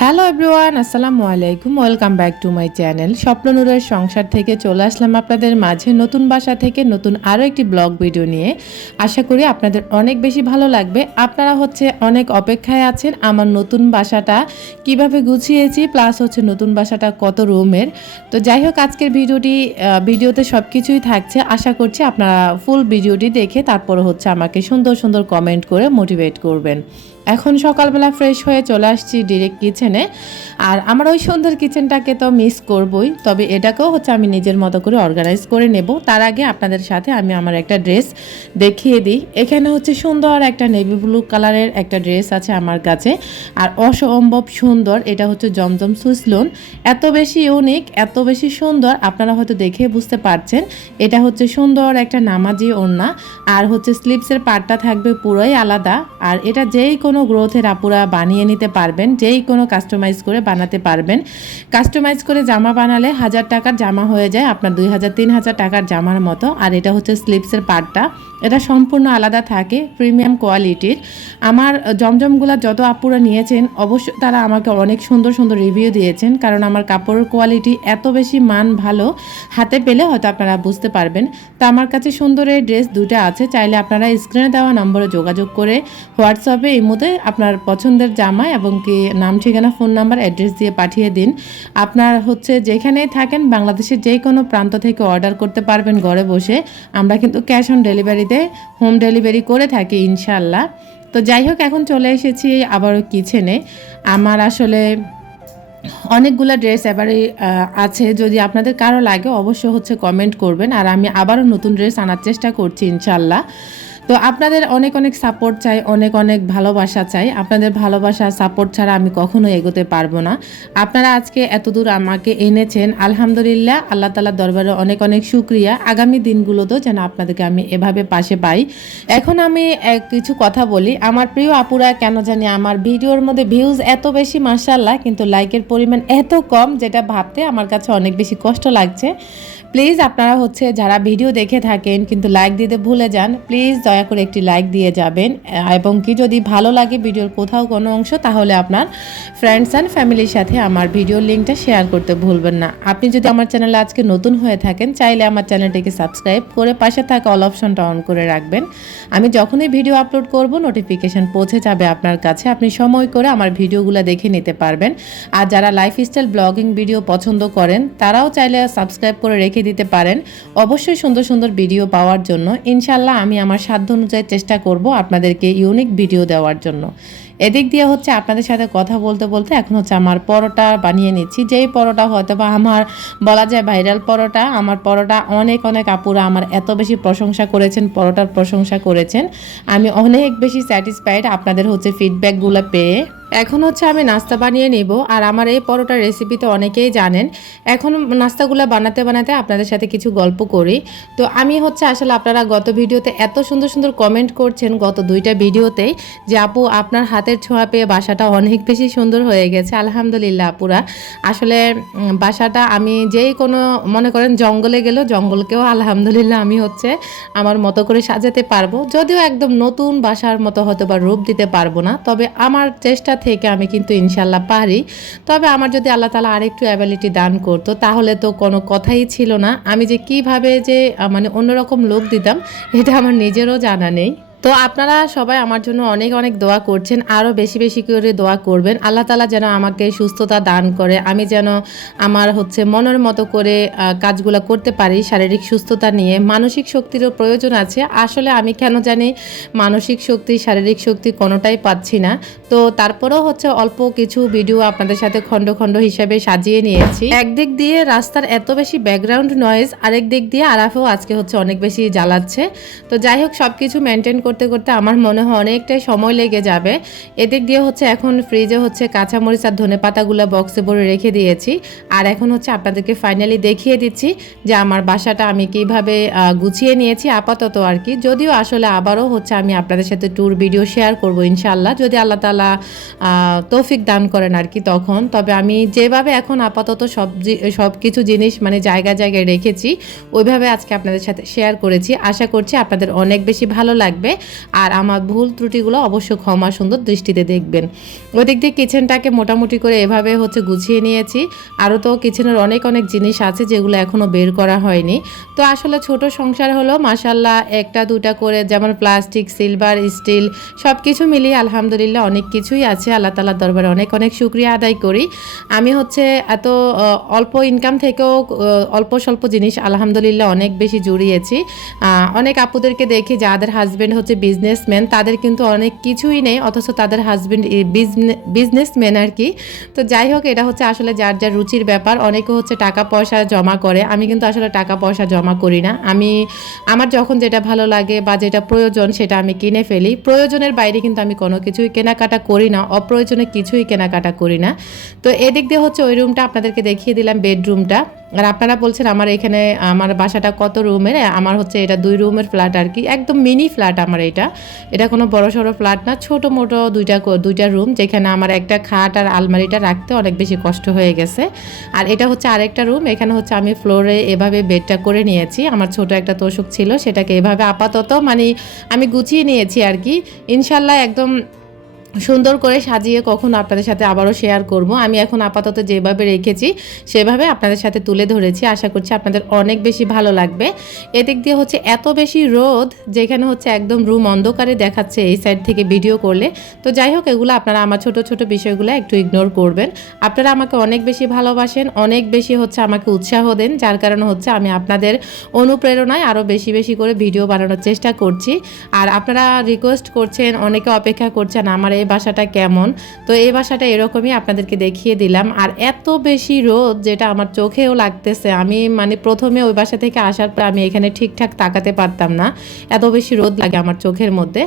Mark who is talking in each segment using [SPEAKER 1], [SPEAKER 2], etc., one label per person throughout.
[SPEAKER 1] Hello everyone আসসালামু আলাইকুম welcome back to my channel স্বপ্ননুরের সংসার থেকে চলে আসলাম আপনাদের মাঝে নতুন বাসা থেকে নতুন আরও একটি ব্লগ ভিডিও নিয়ে। আশা করি আপনাদের অনেক বেশি ভালো লাগবে। আপনারা হচ্ছে অনেক অপেক্ষায় আছেন আমার নতুন বাসাটা কীভাবে গুছিয়েছি প্লাস হচ্ছে নতুন বাসাটা কত রুমের। তো যাই হোক, আজকের ভিডিওটি ভিডিওতে সব কিছুই থাকছে। আশা করছি আপনারা ফুল ভিডিওটি দেখে তারপর হচ্ছে আমাকে সুন্দর সুন্দর কমেন্ট করে মোটিভেট করবেন। এখন সকালবেলা ফ্রেশ হয়ে চলে আসছি ডিরেক্ট কিচেনে আর আমার ওই সুন্দর কিচেনটাকে তো মিস করবই, তবে এটাকেও হচ্ছে আমি নিজের মতো করে অর্গানাইজ করে নেব। তার আগে আপনাদের সাথে আমি আমার একটা ড্রেস দেখিয়ে দিই। এখানে হচ্ছে সুন্দর একটা নেভি ব্লু কালারের একটা ড্রেস আছে আমার কাছে। আর অসম্ভব সুন্দর, এটা হচ্ছে জমজম সুইসলোন। এত বেশি ইউনিক এত বেশি সুন্দর, আপনারা হয়তো দেখে বুঝতে পারছেন। এটা হচ্ছে সুন্দর একটা নামাজি ওড়না। আর হচ্ছে স্লিপসের পার্টটা থাকবে পুরোই আলাদা। আর এটা যেই কোনো গ্রোথের আপুরা বানিয়ে নিতে পারবেন, যেই কোনো কাস্টমাইজ করে বানাতে পারবেন। কাস্টমাইজ করে জামা বানালে হাজার টাকার জামা হয়ে যায় আপনার দুই হাজার, তিন হাজার টাকার জামার মতো। আর এটা হচ্ছে স্লিপসের পার্টটা এটা সম্পূর্ণ আলাদা থাকে প্রিমিয়াম কোয়ালিটির আমার জমজমগুলো যত আপুরা নিয়েছেন অবশ্যই তারা আমাকে অনেক সুন্দর সুন্দর রিভিউ দিয়েছেন, কারণ আমার কাপড়ের কোয়ালিটি এত বেশি মান ভালো, হাতে পেলে হয়তো আপনারা বুঝতে পারবেন। তো আমার কাছে সুন্দর এই ড্রেস দুটো আছে, চাইলে আপনারা স্ক্রিনে দেওয়া নম্বরে যোগাযোগ করে হোয়াটসঅ্যাপে এই মধ্যে আপনার পছন্দের জামা এবং কি নাম, ঠিকানা ফোন নাম্বার অ্যাড্রেস দিয়ে পাঠিয়ে দিন। আপনার হচ্ছে যেখানেই থাকেন, বাংলাদেশের যে কোনো প্রান্ত থেকে অর্ডার করতে পারবেন ঘরে বসে। আমরা কিন্তু ক্যাশ অন ডেলিভারিতে হোম ডেলিভারি করে থাকি ইনশাল্লাহ তো যাই হোক, এখন চলে এসেছি আবারও কিচেনে আমার আসলে অনেকগুলো ড্রেস এবারে আছে। যদি আপনাদের কারও লাগে অবশ্য হচ্ছে কমেন্ট করবেন। আর আমি আবারও নতুন ড্রেস আনার চেষ্টা করছি ইনশাল্লাহ তো আপনাদের অনেক অনেক সাপোর্ট চাই, অনেক অনেক ভালোবাসা চাই। আপনাদের ভালোবাসা সাপোর্ট ছাড়া আমি কখনো এগোতে পারব না। আপনারা আজকে এতদূর আমাকে এনেছেন, আলহামদুলিল্লাহ, আল্লাহ তালার দরবারে অনেক অনেক শুক্রিয়া। আগামী দিনগুলোতেও যেন আপনাদেরকে আমি এভাবে পাশে পাই। এখন আমি কিছু কথা বলি। আমার প্রিয় আপুরা, কেন জানি আমার ভিডিওর মধ্যে ভিউজ এত বেশি মার্শাল্লাহ কিন্তু লাইকের পরিমাণ এত কম, যেটা ভাবতে আমার কাছে অনেক বেশি কষ্ট লাগছে। প্লিজ আপনারা হচ্ছে যারা ভিডিও দেখে থাকেন কিন্তু লাইক দিতে ভুলে যান, প্লিজ দয়া করে একটি লাইক দিয়ে যাবেন। এবং কি যদি ভালো লাগে ভিডিওর কোথাও কোনো অংশ, তাহলে আপনার ফ্রেন্ডস অ্যান্ড ফ্যামিলির সাথে আমার ভিডিওর লিঙ্কটা শেয়ার করতে ভুলবেন না। আপনি যদি আমার চ্যানেলে আজকে নতুন হয়ে থাকেন, চাইলে আমার চ্যানেলটিকে সাবস্ক্রাইব করে পাশে থাকা অল অপশনটা অন করে রাখবেন। আমি যখনই ভিডিও আপলোড করব নোটিফিকেশন পৌঁছে যাবে আপনার কাছে। আপনি সময় করে আমার ভিডিওগুলো দেখে নিতে পারবেন। আর যারা লাইফস্টাইল ব্লগিং ভিডিও পছন্দ করেন, তারাও চাইলে সাবস্ক্রাইব করে রেখে দিতে পারেন। অবশ্যই সুন্দর সুন্দর ভিডিও পাওয়ার জন্য। ইনশাল্লাহ আমি আমার সাধ্য অনুযায়ী চেষ্টা করব আপনাদেরকে ইউনিক ভিডিও দেওয়ার জন্য। এদিক দিয়ে হচ্ছে আপনাদের সাথে কথা বলতে বলতে এখন হচ্ছে আমার পরোটা বানিয়ে নিচ্ছি। যেই পরোটা হয়তো বা আমার বলা যায় ভাইরাল পরোটা, আমার পরোটা অনেক অনেক আপুরা আমার এত বেশি প্রশংসা করেছেন, পরোটার প্রশংসা করেছেন। আমি অনেক বেশি স্যাটিসফাইড আপনাদের হচ্ছে ফিডব্যাকগুলো পেয়ে। এখন হচ্ছে আমি নাস্তা বানিয়ে নিব, আর আমার এই পরোটার রেসিপি তো অনেকেই জানেন। এখন নাস্তাগুলো বানাতে বানাতে আপনাদের সাথে কিছু গল্প করি। তো আমি হচ্ছে আসলে আপনারা গত ভিডিওতে এত সুন্দর সুন্দর কমেন্ট করছেন গত দুইটা ভিডিওতেই যে আপু, আপনার হাতের ছোঁয়া পেয়ে বাসাটা অনেক বেশি সুন্দর হয়ে গেছে, আলহামদুলিল্লাহ আপুরা। আসলে বাসাটা আমি যেই কোনো, মনে করেন জঙ্গলে গেলেও জঙ্গলকেও আলহামদুলিল্লাহ আমি হচ্ছে আমার মতো করে সাজাতে পারব। যদিও একদম নতুন বাসার মতো হয়তো বা রূপ দিতে পারব না, তবে আমার চেষ্টা থেকে আমি কিন্তু ইনশাল্লাহ পারি। তবে আমার যদি আল্লাহ তালা আরেকটু অ্যাবিলিটি দান করতো, তাহলে তো কোনো কথাই ছিল না। আমি যে কীভাবে যে মানে অন্যরকম লোক দিতাম, এটা আমার নিজেরও জানা নেই। তো আপনারা সবাই আমার জন্য অনেক অনেক দোয়া করছেন আরও বেশি বেশি করে দোয়া করবেন। আল্লাহ তালা যেন আমাকে সুস্থতা দান করে, আমি যেন আমার হচ্ছে মনের মতো করে কাজগুলো করতে পারি শারীরিক সুস্থতা নিয়ে। মানসিক শক্তিরও প্রয়োজন আছে। আসলে আমি কেন জানি মানসিক শক্তি, শারীরিক শক্তি কোনোটাই পাচ্ছি না। তো তারপরেও হচ্ছে অল্প কিছু ভিডিও আপনাদের সাথে খণ্ড খণ্ড হিসাবে সাজিয়ে নিয়েছি। একদিক দিয়ে রাস্তার এত বেশি ব্যাকগ্রাউন্ড নয়েজ আরেক দিক দিয়ে আরাফেও আজকে হচ্ছে অনেক বেশি জ্বালাচ্ছে। তো যাই হোক সব কিছু মেনটেন করতে করতে করতে আমার মনে হয় অনেকটাই সময় লেগে যাবে। এদিক দিয়ে হচ্ছে এখন ফ্রিজে হচ্ছে কাঁচামরিচ আর ধনে পাতাগুলো বক্সে ভরে রেখে দিয়েছি। আর এখন হচ্ছে আপনাদেরকে ফাইনালি দেখিয়ে দিচ্ছি যে আমার বাসাটা আমি কীভাবে গুছিয়ে নিয়েছি আপাতত আর কি। যদিও আসলে আবারও হচ্ছে আমি আপনাদের সাথে ট্যুর ভিডিও শেয়ার করব ইনশাল্লাহ যদি আল্লাহ তালা তৌফিক দান করেন আর কি তখন। তবে আমি যেভাবে এখন আপাতত সব সব কিছু জিনিস মানে জায়গা জায়গায় রেখেছি, ওইভাবে আজকে আপনাদের সাথে শেয়ার করেছি। আশা করছি আপনাদের অনেক বেশি ভালো লাগবে। আর আমার ভুল ত্রুটিগুলো অবশ্যই ক্ষমা সুন্দর দৃষ্টিতে দেখবেন। ওই দিক দিয়ে কিচেনটাকে মোটামুটি করে এভাবে হচ্ছে গুছিয়ে নিয়েছি। আরও তো কিচেনের অনেক অনেক জিনিস আছে যেগুলো এখনও বের করা হয়নি। তো আসলে ছোট সংসার হলো মাসাল্লাহ একটা, দুটা করে যেমন প্লাস্টিক সিলভার স্টিল সব কিছু মিলিয়ে আলহামদুলিল্লাহ অনেক কিছুই আছে। আল্লাহ তালার দরবারে অনেক অনেক শুক্রিয়া আদায় করি। আমি হচ্ছে এত অল্প ইনকাম থেকেও অল্প স্বল্প জিনিস আলহামদুলিল্লাহ অনেক বেশি জুড়িয়েছি। অনেক আপুদেরকে দেখি যাদের হাজব্যান্ড হচ্ছে বিজনেসম্যান তাদের কিন্তু অনেক কিছুই নেই, অথচ তাদের হাজব্যান্ড বিজনেসম্যান আর কি। তো যাই হোক, এটা হচ্ছে আসলে যার যার রুচির ব্যাপার। অনেকে হচ্ছে টাকা পয়সা জমা করে। আমি কিন্তু আসলে টাকা পয়সা জমা করি না। আমি, আমার যখন যেটা ভালো লাগে বা যেটা প্রয়োজন, সেটা আমি কিনে ফেলি। প্রয়োজনের বাইরে কিন্তু আমি কোনো কিছুই কেনাকাটা করি না। অপ্রয়োজনে কিছুই কেনাকাটা করি না। তো এদিক দিয়ে হচ্ছে ওই রুমটা আপনাদেরকে দেখিয়ে দিলাম বেডরুমটা আর আপনারা বলছেন আমার এখানে, আমার বাসাটা কত রুমের? আমার হচ্ছে এটা দুই রুমের ফ্ল্যাট আর কি। একদম মিনি ফ্ল্যাট আমার এটা। এটা কোনো বড় সড়ো ফ্ল্যাট না, ছোট মোটো দুইটা দুইটা রুম, যেখানে আমার একটা খাট আর আলমারিটা রাখতে অনেক বেশি কষ্ট হয়ে গেছে। আর এটা হচ্ছে আরেকটা রুম, এখানে হচ্ছে আমি ফ্লোরে এভাবে বেডটা করে নিয়েছি। আমার ছোট একটা তোষক ছিল, সেটাকে এভাবে আপাতত মানে আমি গুছিয়ে নিয়েছি আর কি। ইনশাল্লাহ একদম সুন্দর করে সাজিয়ে কখন আপনাদের সাথে আবারও শেয়ার করব। আমি এখন আপাতত যেভাবে রেখেছি, সেভাবে আপনাদের সাথে তুলে ধরেছি। আশা করছি আপনাদের অনেক বেশি ভালো লাগবে। এদিক দিয়ে হচ্ছে এত বেশি রোদ, যেখানে হচ্ছে একদম রুম অন্ধকারে দেখাচ্ছে এই সাইড থেকে ভিডিও করলে। তো যাই হোক, এগুলো আপনারা আমার ছোট ছোট বিষয়গুলো একটু ইগনোর করবেন। আপনারা আমাকে অনেক বেশি ভালোবাসেন, অনেক বেশি হচ্ছে আমাকে উৎসাহ দেন, যার কারণে হচ্ছে আমি আপনাদের অনুপ্রেরণায় আরও বেশি বেশি করে ভিডিও বানানোর চেষ্টা করছি। আর আপনারা রিকোয়েস্ট করছেন, অনেকে অপেক্ষা করছেন, আমার এই বাসাটা কেমন? তো এই বাসাটা এরকমই আপনাদেরকে দেখিয়ে দিলাম। আর এত বেশি রোদ যেটা আমার চোখেও লাগতেছে, আমি মানে প্রথমে ওই বাসা থেকে আসার পর আমি এখানে ঠিকঠাক তাকাতে পারতাম না। এত বেশি রোদ লাগে আমার চোখের মধ্যে।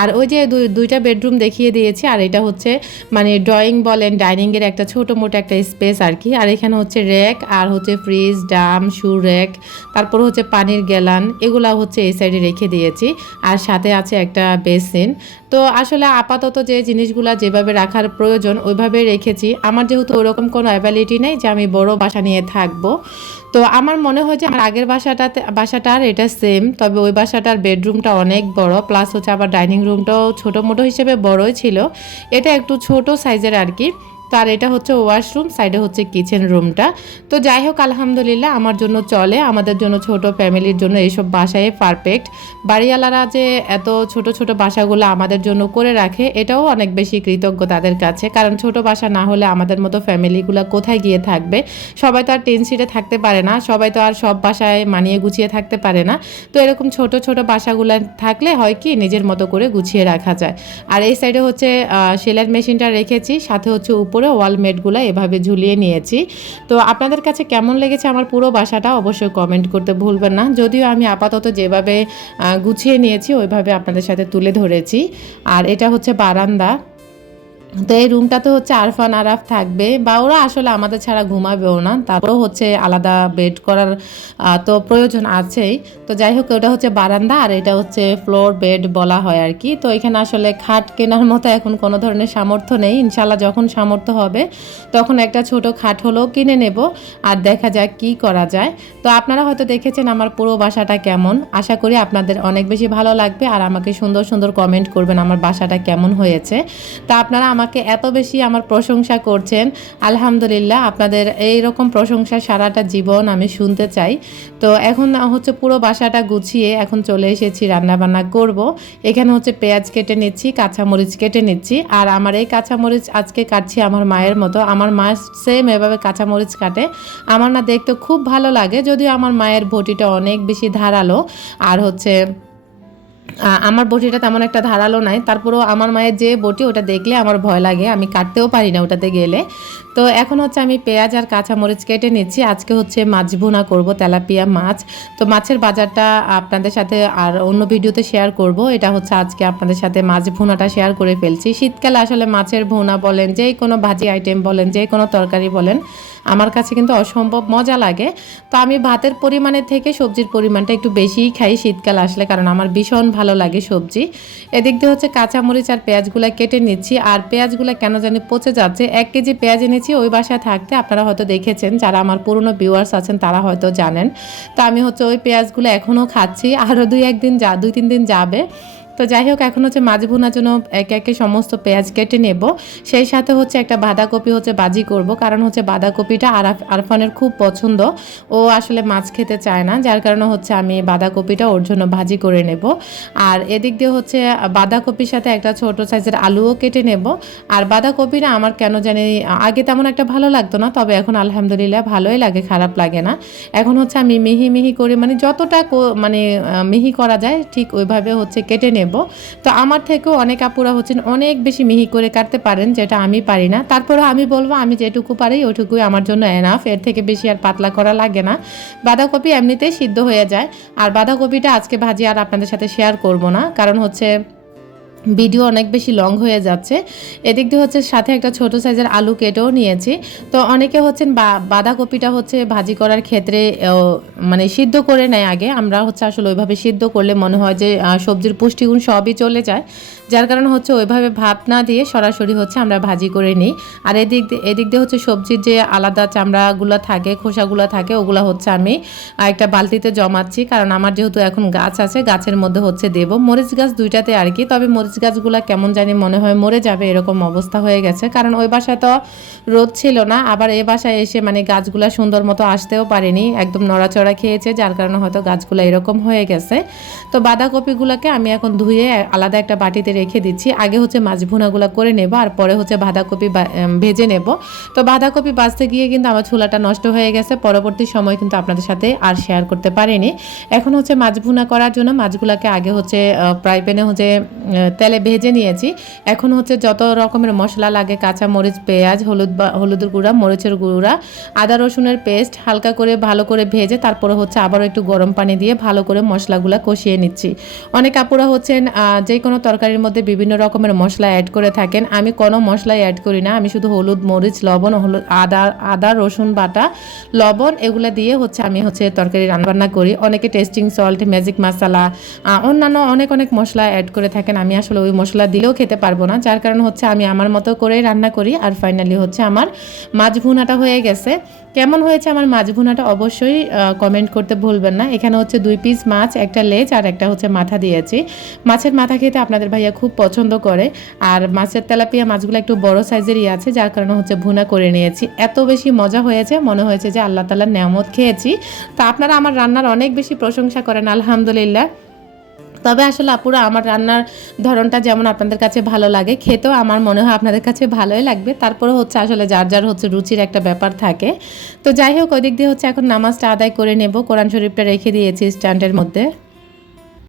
[SPEAKER 1] আর ওই যে দুই, দুইটা বেডরুম দেখিয়ে দিয়েছি, আর এটা হচ্ছে মানে ড্রয়িং বলেন ডাইনিংয়ের একটা ছোটো মোটো একটা স্পেস আর কি। আর এখানে হচ্ছে র্যাক আর হচ্ছে ফ্রিজ ডাম শু র্যাক তারপর হচ্ছে পানির গ্যালান এগুলা হচ্ছে এই সাইডে রেখে দিয়েছি। আর সাথে আছে একটা বেসিন তো আসলে আপাতত যে জিনিসগুলো যেভাবে রাখার প্রয়োজন, ওইভাবে রেখেছি। আমার যেহেতু ওরকম কোনো অ্যাবিলিটি নেই যে আমি বড় বাসা নিয়ে থাকব। তো আমার মনে হয় যে আমার আগের বাসাটাতে, বাসাটার এটা সেম তবে ওই বাসাটার বেডরুমটা অনেক বড় প্লাস হচ্ছে আবার ডাইনিং রুমটাও ছোটো মোটো হিসেবে বড়ই ছিল। এটা একটু ছোট সাইজের আর কি। তার এটা হচ্ছে ওয়াশরুম সাইডে হচ্ছে কিচেন রুমটা তো যাই হোক, আলহামদুলিল্লাহ আমার জন্য চলে, আমাদের জন্য ছোট ফ্যামিলির জন্য এইসব বাসায় পারফেক্ট বাড়িওয়ালারা যে এত ছোট ছোট বাসাগুলো আমাদের জন্য করে রাখে, এটাও অনেক বেশি কৃতজ্ঞ তাদের কাছে। কারণ ছোট বাসা না হলে আমাদের মতো ফ্যামিলিগুলো কোথায় গিয়ে থাকবে? সবাই তো আর টেনশিটে থাকতে পারে না, সবাই তো আর সব বাসায় মানিয়ে গুছিয়ে থাকতে পারে না। তো এরকম ছোট ছোট বাসাগুলো থাকলে হয় কি, নিজের মতো করে গুছিয়ে রাখা যায়। আর এই সাইডে হচ্ছে সেলাইয়ের মেশিনটা রেখেছি, সাথে হচ্ছে উপরে ওয়ালমেটগুলো এভাবে ঝুলিয়ে নিয়েছি। তো আপনাদের কাছে কেমন লেগেছে আমার পুরো বাসাটা অবশ্যই কমেন্ট করতে ভুলবেন না। যদিও আমি আপাতত যেভাবে গুছিয়ে নিয়েছি, ওইভাবে আপনাদের সাথে তুলে ধরেছি। আর এটা হচ্ছে বারান্দা। তো এই রুমটাতে হচ্ছে আরফান, আরাফ থাকবে। বা ওরা আসলে আমাদের ছাড়া ঘুমাবেও না। তারপরেও হচ্ছে আলাদা বেড করার তো প্রয়োজন আছেই। তো যাই হোক, ওটা হচ্ছে বারান্দা আর এটা হচ্ছে ফ্লোর বেড বলা হয় আর কি। তো এখানে আসলে খাট কেনার মতো এখন কোনো ধরনের সামর্থ্য নেই। ইনশাল্লাহ যখন সামর্থ্য হবে, তখন একটা ছোট খাট হলেও কিনে নেব। আর দেখা যাক কি করা যায়। তো আপনারা হয়তো দেখেছেন আমার পুরো বাসাটা কেমন। আশা করি আপনাদের অনেক বেশি ভালো লাগবে। আর আমাকে সুন্দর সুন্দর কমেন্ট করবেন আমার বাসাটা কেমন হয়েছে। তা আপনারা আমাকে এত বেশি আমার প্রশংসা করছেন। আলহামদুলিল্লাহ, আপনাদের এই রকম প্রশংসা সারাটা জীবন আমি শুনতে চাই। তো এখন হচ্ছে পুরো বাসাটা গুছিয়ে এখন চলে এসেছি রান্না বান্না করব। এখানে হচ্ছে পেঁয়াজ কেটে নিচ্ছি, কাঁচামরিচ কেটে নিচ্ছি। আর আমার এই কাঁচামরিচ আজকে কাটছি আমার মায়ের মতো। আমার মা সেম এভাবে কাঁচামরিচ কাটে। আমার না দেখতে খুব ভালো লাগে, যদিও আমার মায়ের ভটিটা অনেক বেশি ধারালো। আর হচ্ছে আমার বটিটা তেমন একটা ধারালো নাই। তারপরেও আমার মায়ের যে বটি, ওটা দেখলে আমার ভয় লাগে। আমি কাটতেও পারি না ওটাতে গেলে। তো এখন হচ্ছে আমি পেঁয়াজ আর কাঁচামরিচ কেটে নিচ্ছি। আজকে হচ্ছে মাছ ভুনা করব, তেলাপিয়া মাছ। তো মাছের বাজারটা আপনাদের সাথে আর অন্য ভিডিওতে শেয়ার করব। এটা হচ্ছে আজকে আপনাদের সাথে মাছ ভুনাটা শেয়ার করে ফেলছি। শীতকালে আসলে মাছের ভুনা বলেন, যে কোনো ভাজি আইটেম বলেন, যে কোনো তরকারি বলেন, আমার কাছে কিন্তু অসম্ভব মজা লাগে। তো আমি ভাতের পরিমাণের থেকে সবজির পরিমাণটা একটু বেশিই খাই শীতকাল আসলে, কারণ আমার ভীষণ ভালো লাগে সবজি। এদিক দিয়ে হচ্ছে কাঁচামরিচ আর পেঁয়াজগুলো কেটে নিচ্ছি। আর পেঁয়াজগুলো কেন জানি পচে যাচ্ছে। এক কেজি পেঁয়াজ এনেছি ওই বাসায় থাকতে আপনারা হয়তো দেখেছেন, যারা আমার পুরনো ভিউয়ার্স আছেন তারা হয়তো জানেন। তা আমি হচ্ছে ওই পেঁয়াজগুলো এখনও খাচ্ছি, আরও দুই একদিন যা, দুই তিন দিন যাবে। তো যাই হোক এখন হচ্ছে মাছ ভুনার জন্য একে একে সমস্ত পেঁয়াজ কেটে নেব। সেই সাথে হচ্ছে একটা বাঁধাকপি হচ্ছে বাজি করব, কারণ হচ্ছে বাঁধাকপিটা আরাফ, আরফানের খুব পছন্দ। ও আসলে মাছ খেতে চায় না, যার কারণে হচ্ছে আমি বাঁধাকপিটা ওর জন্য ভাজি করে নেব। আর এদিক দিয়ে হচ্ছে বাঁধাকপির সাথে একটা ছোট সাইজের আলুও কেটে নেব। আর বাঁধাকপিটা আমার কেন জানি, আগে তেমন একটা ভালো লাগতো না, তবে এখন আলহামদুলিল্লাহ ভালোই লাগে, খারাপ লাগে না। এখন হচ্ছে আমি মিহি মিহি করে মানে যতটা মানে মিহি করা যায়, ঠিক ওইভাবে হচ্ছে কেটে নেব। তো আমার থেকেও অনেক আপুরা হচ্ছেন অনেক বেশি মিহি করে কাটতে পারেন, যেটা আমি পারি না। তারপরে আমি বলব, আমি যেটুকু পারি ওইটুকুই আমার জন্য এনাফ এর থেকে বেশি আর পাতলা করা লাগে না। বাঁধাকপি এমনিতেই সিদ্ধ হয়ে যায়। আর বাঁধাকপিটা আজকে ভাজি আর আপনাদের সাথে শেয়ার করব না। কারণ হচ্ছে ভিডিও অনেক বেশি লং হয়ে যাচ্ছে। এদিক দিয়ে হচ্ছে সাথে একটা ছোট সাইজের আলু কেটেও নিয়েছি। তো অনেকে হচ্ছেন বা- বাঁধাকপিটা হচ্ছে ভাজি করার ক্ষেত্রে মানে সিদ্ধ করে নেয় আগে। আমরা হচ্ছে আসলে ওইভাবে সিদ্ধ করলে মনে হয় যে সবজির পুষ্টিগুণ সবই চলে যায়। যার কারণে হচ্ছে ওইভাবে ভাত না দিয়ে সরাসরি হচ্ছে আমরা ভাজি করে নিই। আর এদিক এদিক দিয়ে হচ্ছে সবজির যে আলাদা চামড়াগুলো থাকে, খোসাগুলো থাকে, ওগুলো হচ্ছে আমি একটা বালতিতে জমাচ্ছি। কারণ আমার যেহেতু এখন গাছ আছে, গাছের মধ্যে হচ্ছে দেব। মরিচ গাছ দুইটাতে আর কি, তবে মরিচ গাছগুলো কেমন জানি মনে হয় মরে যাবে, এরকম অবস্থা হয়ে গেছে। কারণ ওই বাসায় তো রোদ ছিল না, আবার এ বাসায় এসে মানে গাছগুলো সুন্দর মতো আসতেও পারেনি, একদম নড়াচড়া খেয়েছে, যার কারণে হয়তো গাছগুলো এরকম হয়ে গেছে। তো বাঁধাকপিগুলোকে আমি এখন ধুয়ে আলাদা একটা বাটিতে রেখে দিচ্ছি। আগে হচ্ছে মাছ ভুনাগুলো করে নেব, আর পরে হচ্ছে বাঁধাকপি ভেজে নেব। তো বাঁধাকপি বাঁচতে গিয়ে কিন্তু আমার ছোলাটা নষ্ট হয়ে গেছে, পরবর্তী সময় কিন্তু আপনাদের সাথে আর শেয়ার করতে পারিনি। এখন হচ্ছে মাছ ভুনা করার জন্য মাছগুলোকে আগে হচ্ছে প্যানে হচ্ছে তেলে ভেজে নিয়েছি। এখন হচ্ছে যত রকমের মশলা লাগে, কাঁচা মরিচ, পেঁয়াজ, হলুদ বা হলুদের গুঁড়া, মরিচের গুঁড়া, আদা রসুনের পেস্ট হালকা করে ভালো করে ভেজে তারপরে হচ্ছে আবারও একটু গরম পানি দিয়ে ভালো করে মশলাগুলো কষিয়ে নিচ্ছি। অনেক আপুরা হচ্ছেন যে কোনো তরকারির মধ্যে বিভিন্ন রকমের মশলা অ্যাড করে থাকেন। আমি কোনো মশলাই অ্যাড করি না, আমি শুধু হলুদ, মরিচ, লবণ, হলুদ, আদা আদা, রসুন, বাটা, লবণ এগুলো দিয়ে হচ্ছে আমি হচ্ছে তরকারি রান্নাবান্না করি। অনেকে টেস্টিং সল্ট ম্যাজিক মশলা অন্যান্য অনেক অনেক মশলা অ্যাড করে থাকেন। আমি আসলে ওই মশলা দিলেও খেতে পারব না। যার কারণে হচ্ছে আমি আমার মতো করেই রান্না করি আর ফাইনালি হচ্ছে আমার মাছ ভুনাটা হয়ে গেছে। কেমন হয়েছে আমার মাছ ভুনাটা অবশ্যই কমেন্ট করতে ভুলবেন না। এখানে হচ্ছে দুই পিস মাছ, একটা লেজ আর একটা হচ্ছে মাথা দিয়েছি। মাছের মাথা খেতে আপনাদের ভাইয়া খুব পছন্দ করে। আর মাছের তেলাপিয়া মাছগুলো একটু বড় সাইজেরই আছে, যার কারণে হচ্ছে ভুনা করে নিয়েছি। এত বেশি মজা হয়েছে, মনে হয়েছে যে আল্লাহ তালার নেয়ামত খেয়েছি। তা আপনারা আমার রান্নার অনেক বেশি প্রশংসা করেন, আলহামদুলিল্লাহ। তবে আসলে আপুরা, আমার রান্নার ধরনটা যেমন আপনাদের কাছে ভালো লাগে, খেতেও আমার মনে হয় আপনাদের কাছে ভালোই লাগবে। তারপরে হচ্ছে আসলে যার যার হচ্ছে রুচির একটা ব্যাপার থাকে। তো যাই হোক ওই দিক দিয়ে হচ্ছে এখন নামাজটা আদায় করে নেব। কোরআন শরীফটা রেখে দিয়েছি স্ট্যান্ডের মধ্যে।